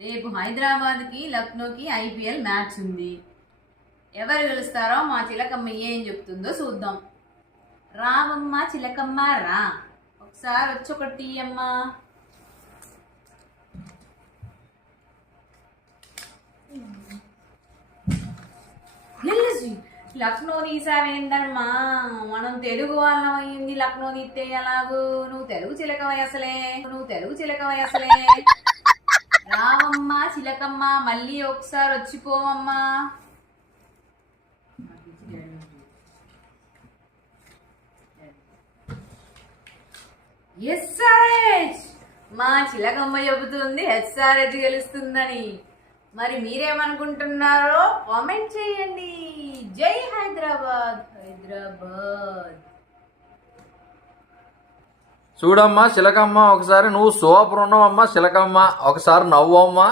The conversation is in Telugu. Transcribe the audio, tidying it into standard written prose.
రేపు హైదరాబాద్కి లక్నోకి ఐపీఎల్ మ్యాచ్ ఉంది. ఎవరు గెలుస్తారో మా చిలకమ్మ ఏం చెప్తుందో చూద్దాం. రావమ్మ చిలకమ్మ రా, ఒకసారి వచ్చి ఒకటి అమ్మ. లక్నో తీసావేందమ్మా, మనం తెలుగు వాళ్ళం అయ్యింది. లక్నో తీస్తే ఎలాగూ? నువ్వు తెలుగు చిలకవై అసలే. రావమ్మ చిలకమ్మ, మళ్ళీ ఒకసారి వచ్చిపోవమ్మా. ఎస్ఆర్హెచ్, మా చిలకమ్మ చెబుతుంది ఎస్ఆర్హెచ్ గెలుస్తుందని. మరి మీరేమనుకుంటున్నారో కామెంట్ చేయండి. జై హైదరాబాద్. చూడమ్మా చిలకమ్మ, ఒకసారి నువ్వు సూపర్ ఉన్నావమ్మా చిలకమ్మ, ఒకసారి నవ్వమ్మా.